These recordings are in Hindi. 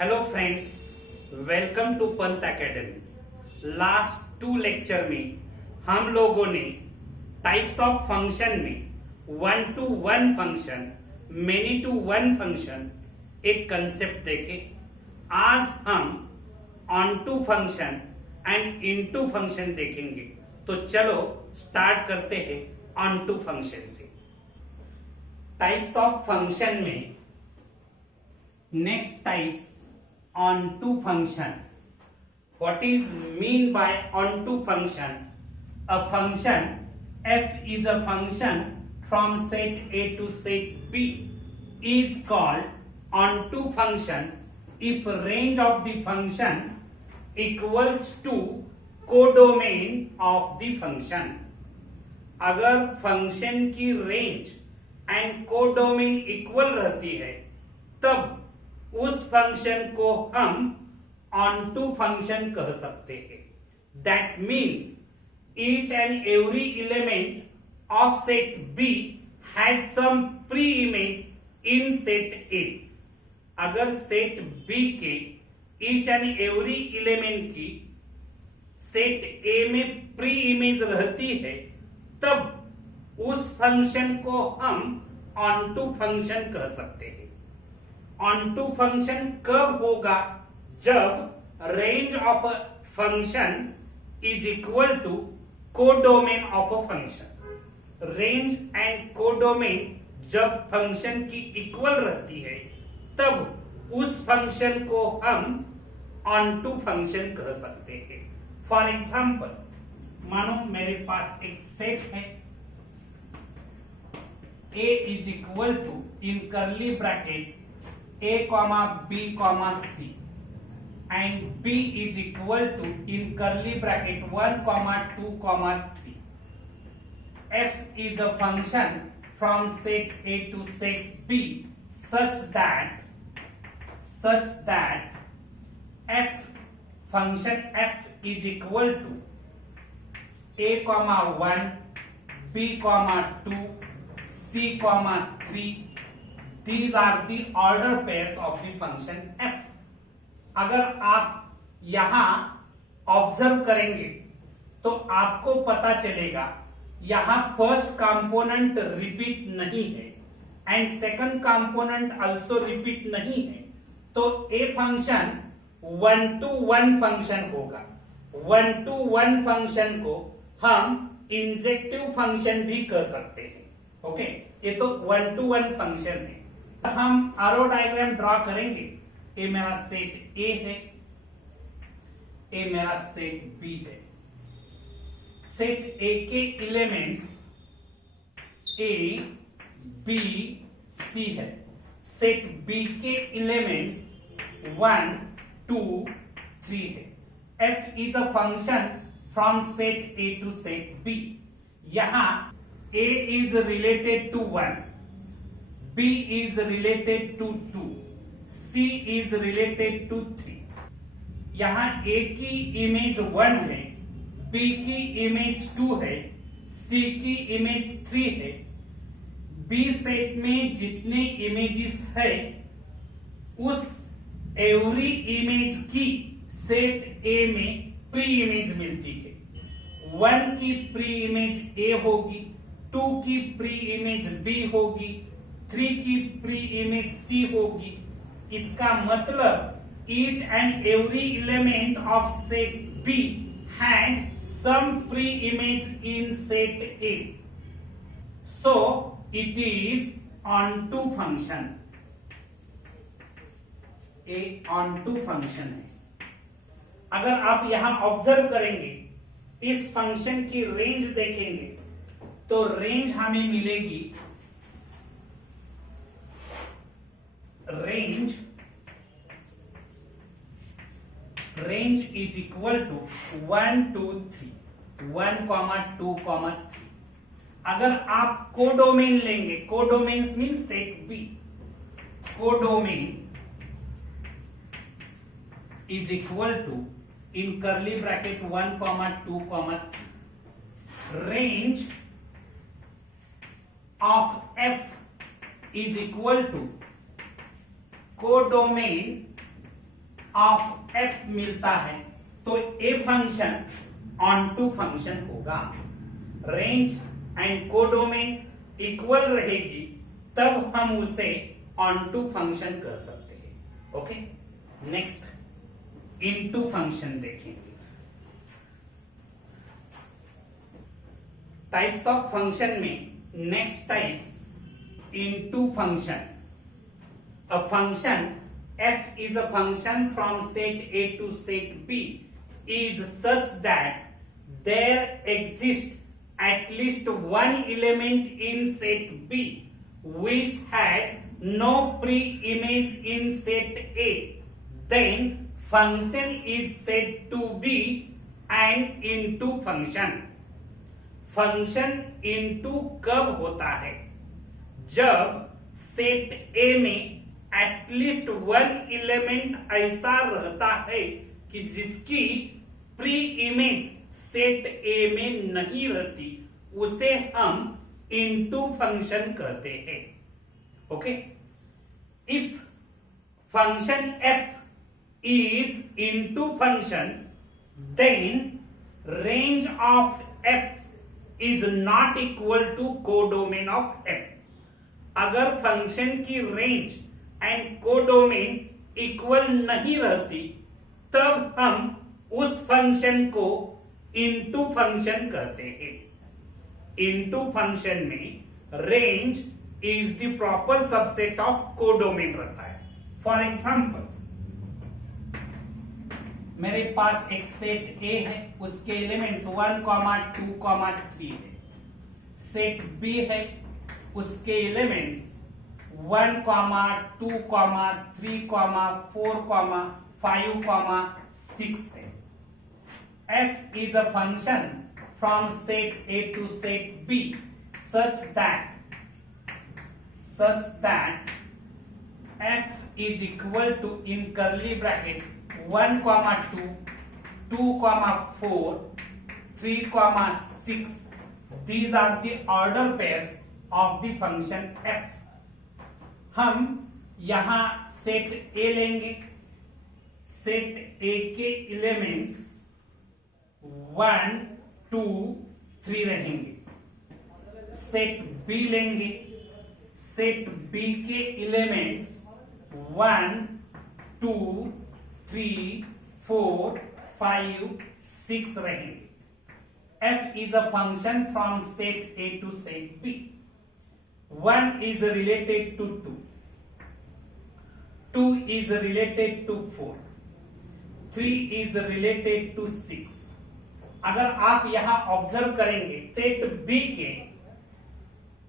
Hello friends, welcome to Pant academy. Last 2 lecture में हम लोगों ने टाइप्स ऑफ फंक्शन में 1 to 1 function, many to 1 function एक कंसेप्ट देखे। आज हम onto function and into function देखेंगे। तो चलो स्टार्ट करते हैं ऑन टू फंक्शन से। टाइप्स ऑफ फंक्शन में next types onto function. What is mean by onto function? A function f is a function from set A to set B is called onto function if range of the function equals to codomain of the function. अगर फंक्शन की रेंज एंड कोडोमेन इक्वल रहती है तब उस फंक्शन को हम ऑन टू फंक्शन कह सकते हैं। That means each and every element of set B has some preimage in set A. अगर सेट बी के ईच एंड एवरी एलिमेंट की सेट ए में प्री इमेज रहती है तब उस फंक्शन को हम ऑन टू फंक्शन कह सकते हैं। ऑन टू फंक्शन कब होगा? जब range of a function is equal to codomain of a function. Range and codomain जब फंक्शन की इक्वल रहती है तब उस फंक्शन को हम ऑन टू फंक्शन कह सकते हैं। फॉर एग्जाम्पल, मानो मेरे पास एक सेट है A is equal to in curly bracket A, B, C and B is equal to in curly bracket 1, 2, 3. F is a function from set A to set B such that F function F is equal to A, 1, B, 2, C, 3. These are the order pairs of the function f. अगर आप यहां ऑब्जर्व करेंगे तो आपको पता चलेगा यहां फर्स्ट कंपोनेंट रिपीट नहीं है and second component also repeat नहीं है। तो ए फंक्शन 1 to 1 फंक्शन होगा। 1 to 1 फंक्शन को हम इंजेक्टिव फंक्शन भी कह सकते हैं। ओके, ये तो 1 to 1 फंक्शन है। हम आरो डायग्राम ड्रॉ करेंगे। ए मेरा सेट ए है, ए मेरा सेट बी है। सेट ए के एलिमेंट्स ए, बी, सी है। सेट बी के एलिमेंट्स 1, 2, 3 है। F is a function from set A to set B. यहां A is related to 1, B is related to 2, C is related to 3। यहां A की इमेज 1 है, B की इमेज 2 है, C की इमेज 3 है। B सेट में जितने इमेजेस है उस एवरी इमेज की सेट A में प्री इमेज मिलती है। 1 की प्री इमेज A होगी, 2 की प्री इमेज B होगी, 3 की प्री इमेज C होगी। इसका मतलब each and every element of set B has some pre-image in set A. So it is onto function. A onto function है। अगर आप यहां ऑब्जर्व करेंगे, इस फंक्शन की रेंज देखेंगे तो रेंज हमें मिलेगी range is equal to 1, 2, 3, 1, 2, 3। अगर आप कोडोमेन लेंगे, codomain means set B, codomain is equal to in curly bracket 1, 2, 3, range of f is equal to codomain of F मिलता है तो a function onto function होगा। रेंज एंड कोडोमेन इक्वल रहेगी तब हम उसे ऑन टू फंक्शन कर सकते हैं। ओके, नेक्स्ट इनटू फंक्शन देखेंगे। टाइप्स ऑफ फंक्शन में next types into function. A function f is a function from set A to set B is such that there exists at least one element in set B which has no pre-image in set A. Then function is said to be an into function. Function into कब होता है? जब सेट ए में एटलीस्ट वन एलिमेंट ऐसा रहता है कि जिसकी प्री इमेज सेट ए में नहीं रहती, उसे हम इनटू फंक्शन कहते हैं। Okay, if function F is into function then range of F is not equal to codomain of F. अगर फंक्शन की रेंज एंड कोडोमेन इक्वल नहीं रहती तब हम उस फंक्शन को इनटू फंक्शन कहते हैं। इनटू फंक्शन में range is the proper subset of codomain रहता है। फॉर एग्जांपल, मेरे पास एक सेट ए है, उसके एलिमेंट्स 1, 2, 3 है। सेट बी है, उसके एलिमेंट्स 1, 2, 3, 4, 5, 6 है। F is a function from set A to set B such that F is equal to, in curly bracket, 1, 2, 2, 4, 3, 6. These are the order pairs of the function F. हम यहां सेट ए लेंगे, सेट ए के एलिमेंट्स 1, 2, 3 रहेंगे। सेट बी लेंगे, सेट बी के एलिमेंट्स 1, 2, 3, 4, 5, 6 रहेंगे। F is a function from set A to set B. 1 is related to 2. 2 is related to 4. 3 is related to 6. अगर आप यहां ऑब्जर्व करेंगे, सेट बी के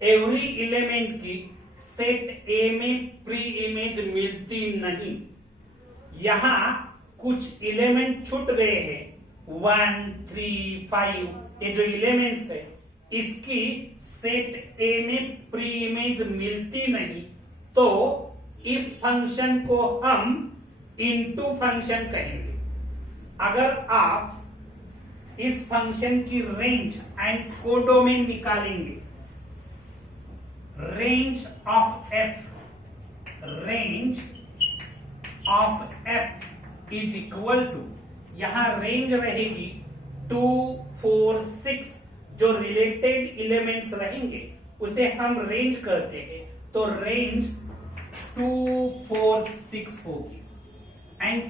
एवरी एलिमेंट की सेट ए में प्री इमेज मिलती नहीं। यहां कुछ एलिमेंट छूट गए हैं, 1, 3, 5, ये जो एलिमेंट्स है इसकी सेट ए में प्री इमेज मिलती नहीं, तो इस फंक्शन को हम इनटू फंक्शन कहेंगे। अगर आप इस फंक्शन की रेंज एंड कोडोमेन निकालेंगे, range of F is equal to, यहां रेंज रहेगी 2, 4, 6, जो रिलेटेड एलिमेंट्स रहेंगे उसे हम रेंज कहते हैं, तो रेंज 2, 4, 6 होगी। And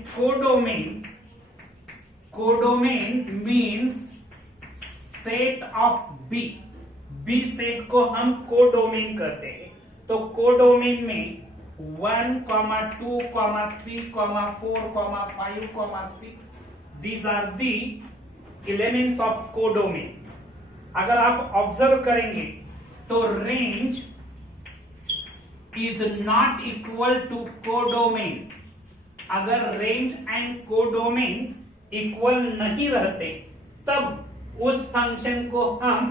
codomain means set of B. B set को हम कोडोमेन कहते हैं, तो कोडोमेन में 1, 2, 3, 4, 5, 6, these are the elements of codomain. अगर आप ऑब्जर्व करेंगे तो range is not equal to codomain. अगर रेंज एंड कोडोमेन इक्वल नहीं रहते तब उस फंक्शन को हम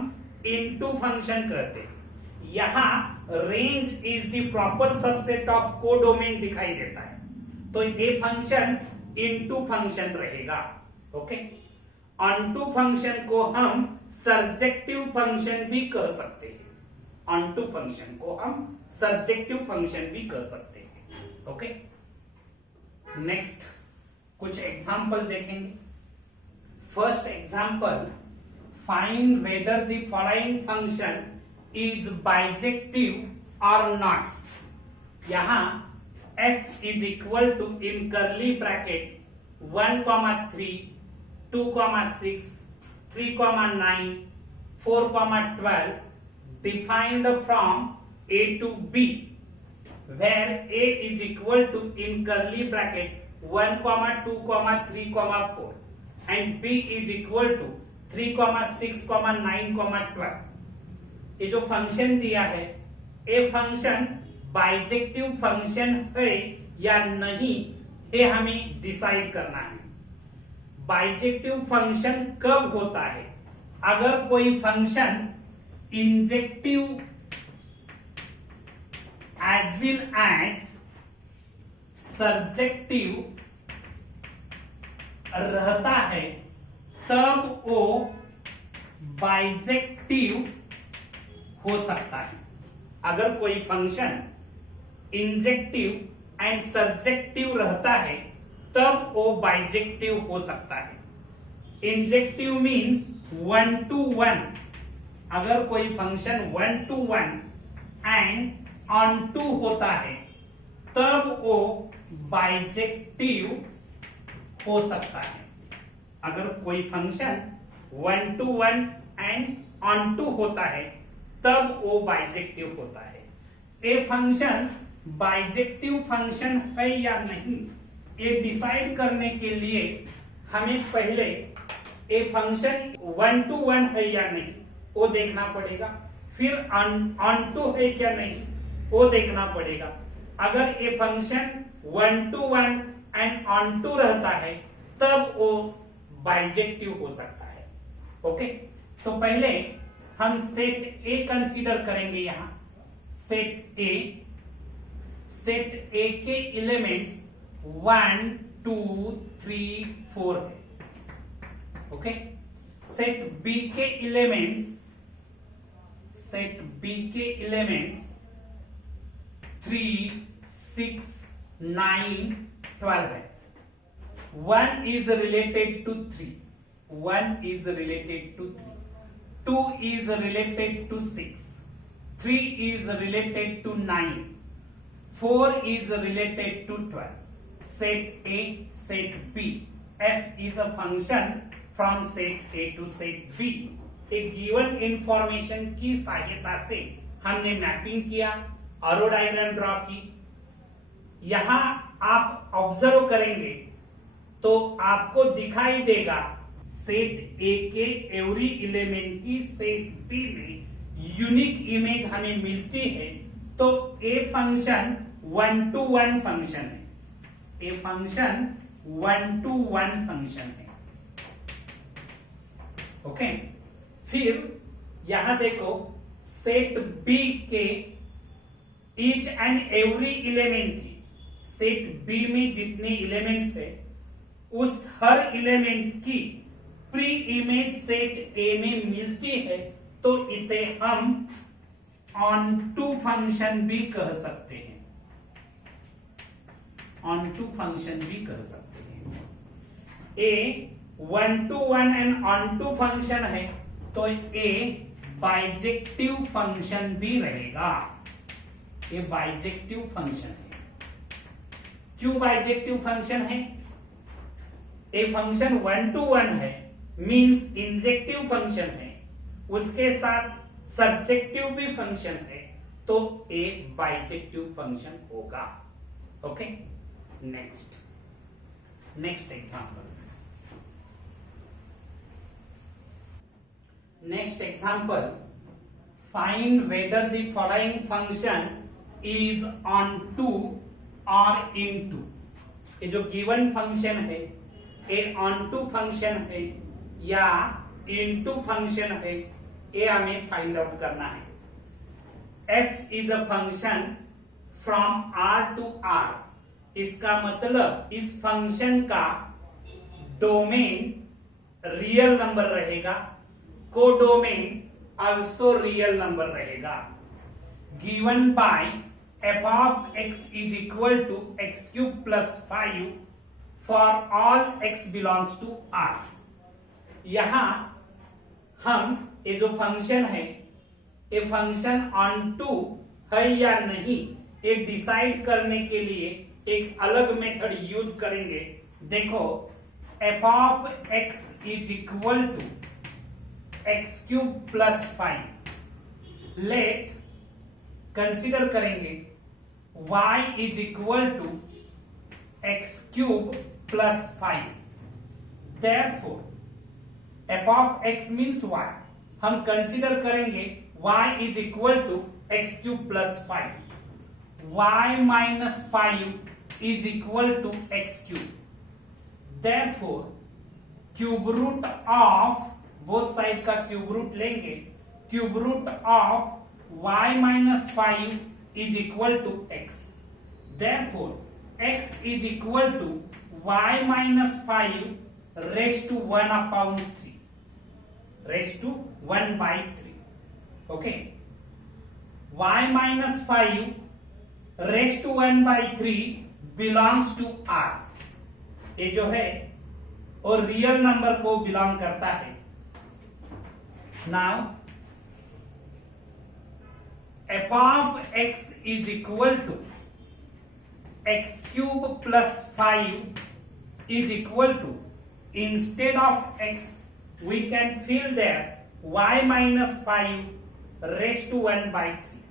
इनटू फंक्शन कहते हैं। यहां range is the proper subset of codomain दिखाई देता है, तो ये फंक्शन इनटू फंक्शन रहेगा। ओके, ऑनटू फंक्शन को हम सर्जेक्टिव फंक्शन भी कह सकते हैं। ऑनटू फंक्शन को हम सर्जेक्टिव फंक्शन भी कह सकते हैं। ओके, नेक्स्ट कुछ एग्जाम्पल देखेंगे। First example, find whether the following function is bijective और नॉट। यहां f is equal to in curly bracket 1,3, 2,6, 3,9, 4,12 defined from a to b, where a is equal to in curly bracket 1, 2, 3, 4 and b is equal to 3, 6, 9, 12। ये जो फंक्शन दिया है, ये फंक्शन बाइजेक्टिव फंक्शन है या नहीं, ये हमें डिसाइड करना है। बाइजेक्टिव फंक्शन कब होता है? अगर कोई function injective as well as surjective रहता है, तब वो बाइजेक्टिव हो सकता है। अगर कोई फंक्शन इंजेक्टिव एंड सर्जेक्टिव रहता है, तब वो बाइजेक्टिव हो सकता है। Injective means 1 to 1। अगर कोई function 1 to 1 and onto होता है, तब वो बाइजेक्टिव हो सकता है। अगर कोई function 1 to 1 and onto होता है, तब वो बाइजेक्टिव होता है। ये फंक्शन बाइजेक्टिव फंक्शन है या नहीं, ये डिसाइड करने के लिए हमें पहले ये फंक्शन 1 to 1 है या नहीं वो देखना पड़ेगा, फिर ऑन टू है क्या नहीं वो देखना पड़ेगा। अगर ये function 1 to 1 and onto रहता है, तब वो बाइजेक्टिव हो सकता है। ओके, तो पहले हम सेट ए कंसीडर करेंगे। यहां सेट ए के एलिमेंट्स 1, 2, 3, 4 है। ओके, सेट बी के एलिमेंट्स 3, 6, 9, 12 है। 1 is related to 3, 1 is related to 3, 2 is related to 6, 3 is related to 9, 4 is related to 12। Set A, set B, f is a function from set A to set B। एक गिवन इंफॉर्मेशन की सहायता से हमने मैपिंग किया, एरो डायग्राम ड्रॉ की। यहां आप ऑब्जर्व करेंगे तो आपको दिखाई देगा सेट ए के एवरी एलिमेंट की सेट बी में यूनिक इमेज हमें मिलती है। तो ए फंक्शन 1 to 1 फंक्शन है, ए फंक्शन 1 to 1 फंक्शन है। ओके, फिर यहां देखो सेट बी के ईच एंड एवरी एलिमेंट की, सेट बी में जितने एलिमेंट्स है उस हर एलिमेंट्स की प्री इमेज सेट ए में मिलती है, तो इसे हम ऑन टू फंक्शन भी कह सकते हैं। ऑन टू फंक्शन भी कह सकते हैं। A 1 to 1 and onto function है, तो ए बाइजेक्टिव फंक्शन भी रहेगा। ये बाइजेक्टिव फंक्शन है। क्यों बाइजेक्टिव फंक्शन है? ए फंक्शन 1 to 1 है, मींस इंजेक्टिव फंक्शन है, उसके साथ सब्जेक्टिव भी फंक्शन है, तो ए बाइजेक्टिव फंक्शन होगा। Okay, next example. Next example, find whether the following function is onto और इन टू। ये जो गिवन फंक्शन है, ये ऑन टू फंक्शन है या इन टू फंक्शन है, ये हमें फाइंड आउट करना है। f is a function from r to r। इसका मतलब इस फंक्शन का डोमेन रियल नंबर रहेगा, कोडोमेन also रियल नंबर रहेगा। Given by f of x is equal to x cube plus 5 for all x belongs to R. यहां हम ये जो फंक्शन है, ये फंक्शन ऑन टू है या नहीं, ये डिसाइड करने के लिए एक अलग मेथड यूज करेंगे। देखो, f of x is equal to x cube plus 5। Let consider करेंगे y is equal to x cube plus 5। Therefore f of x means y, हम कंसिडर करेंगे y is equal to x cube plus 5। y minus 5 is equal to x cube. Therefore, cube root of, both side का क्यूब रूट लेंगे, cube root of y minus 5 is equal to x। Therefore, x is equal to y minus 5 raise to 1 upon 3, raise to 1 by 3। Okay, y minus 5 raise to 1 by 3 belongs to r। ये जो है और रियल नंबर को बिलोंग करता है। Now f of x is equal to x cube plus 5 is equal to, instead of x we can fill there y minus 5 raise to 1 by 3,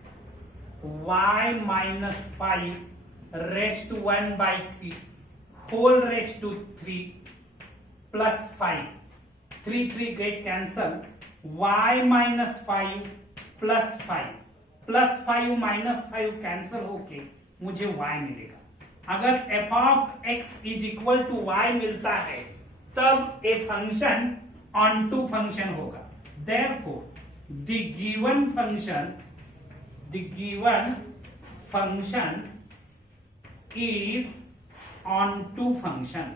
y minus 5 raise to 1 by 3 whole raised to 3 plus 5, 3 get cancel, y minus 5 plus 5 plus 5 minus 5 cancel होके मुझे y मिलेगा। अगर f of x is equal to y मिलता है तब a function onto function होगा। Therefore, the given function is on to function।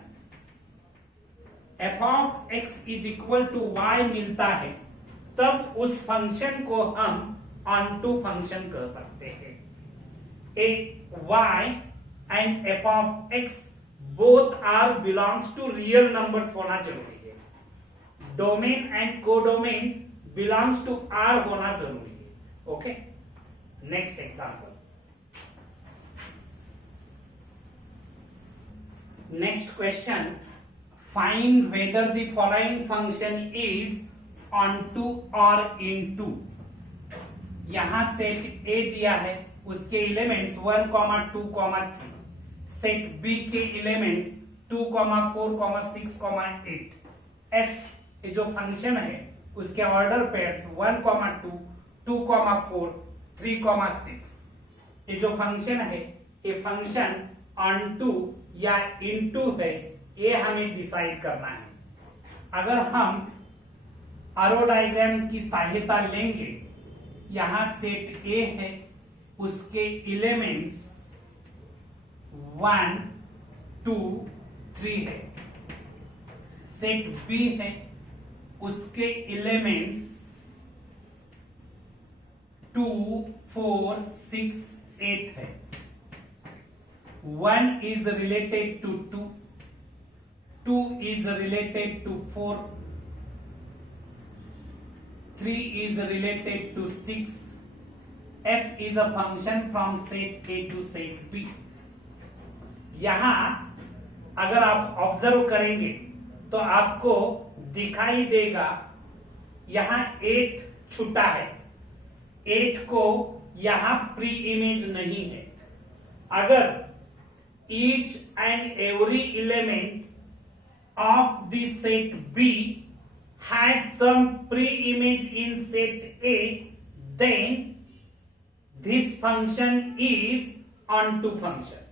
f of x is equal to y मिलता है तब उस फंक्शन को हम ऑन टू फंक्शन कह सकते हैं। A y and f of x both are belongs to real numbers होना जरूरी है। Domain and codomain belongs to r होना जरूरी है। Okay, next example. Next question, find whether the following function is onto or into। यहां सेट A दिया है, उसके एलिमेंट्स 1, 2, 3। सेट B के एलिमेंट्स 2, 4, 6, 8। F ये जो फंक्शन है उसके ऑर्डर पेयर्स 1, 2, 2, 4, 3, 6। ये जो फंक्शन है, ये फंक्शन onto या इनटू है, ये हमें डिसाइड करना है। अगर हम एरो डायग्राम की सहायता लेंगे, यहां सेट ए है, उसके एलिमेंट्स 1, 2, 3 है। सेट बी है, उसके एलिमेंट्स 2, 4, 6, 8 है। 1 is related to 2, 2 is related to 4, 3 is related to 6। F is a function from set A to set B। यहां अगर आप ऑब्जर्व करेंगे तो आपको दिखाई देगा यहां 8 छूटा है, 8 को यहां प्री इमेज नहीं है। अगर each and every element of the set B has some pre-image in set A, then this function is onto function।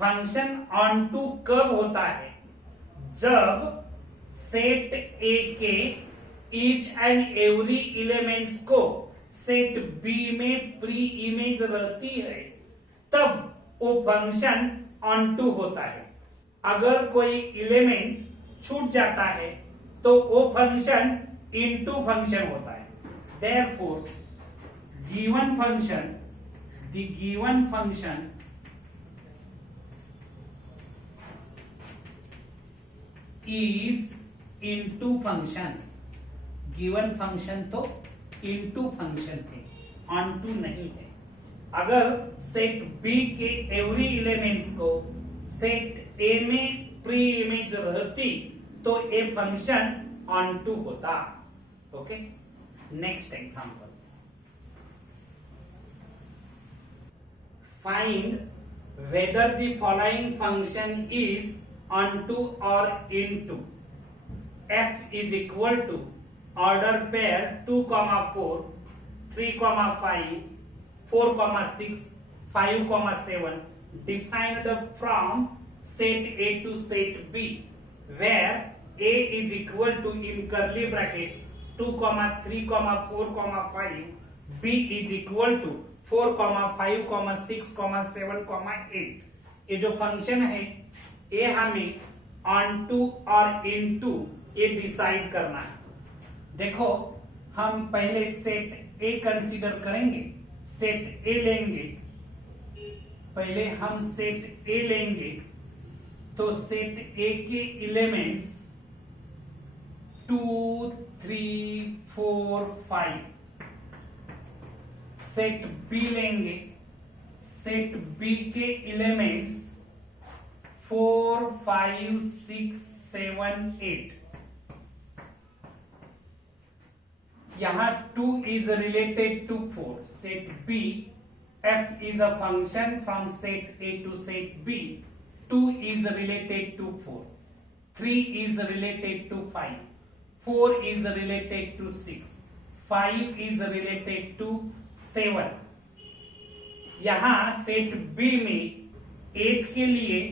Function onto कब होता है? जब सेट A के each and every elements को सेट B में प्री इमेज रहती है, तब वो फंक्शन ऑन टू होता है। अगर कोई एलिमेंट छूट जाता है तो वो फंक्शन इनटू फंक्शन होता है। Therefore, given function, the given function is into function, given function तो इनटू फंक्शन है, ऑन टू नहीं है। अगर सेट बी के एवरी एलिमेंट्स को सेट ए में प्री इमेज रहती तो ए फंक्शन ऑन टू होता। Okay, next example, find whether the following function is onto और into. f is equal to order pair 2, 4, 3, 5, 4, 6, 5, 7 defined from set A to set B, where A is equal to in curly bracket 2, 3, 4, 5, B is equal to 4, 5, 6, 7, 8। ये जो फंक्शन है ये हमें ऑन टू और इन टू ये डिसाइड करना है। देखो, हम पहले सेट ए कंसीडर करेंगे, सेट ए लेंगे, पहले हम सेट ए लेंगे तो सेट ए के एलिमेंट्स 2, 3, 4, 5, सेट बी लेंगे, सेट बी के एलिमेंट्स 4, 5, 6, 7, 8। यहां 2 is related to 4, set B, f is a function from set A to set B, 2 is related to 4, 3 is related to 5, 4 is related to 6, 5 is related to 7। यहां सेट B में 8 के लिए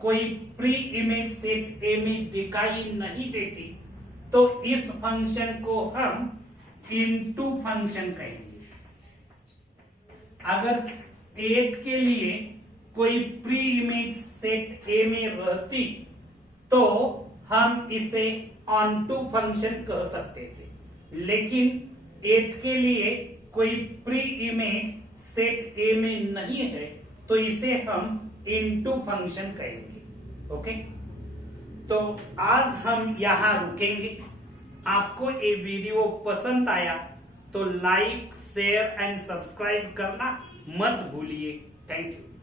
कोई प्री इमेज सेट A में दिखाई नहीं देती तो इस फंक्शन को हम इनटू फंक्शन कहेंगे। अगर 8 के लिए कोई प्री इमेज सेट ए में रहती तो हम इसे ऑन टू फंक्शन कह सकते थे, लेकिन 8 के लिए कोई प्री इमेज सेट ए में नहीं है तो इसे हम इनटू फंक्शन कहेंगे। ओके, तो आज हम यहां रुकेंगे। आपको ये वीडियो पसंद आया तो लाइक, शेयर एंड सब्सक्राइब करना मत भूलिए। Thank you.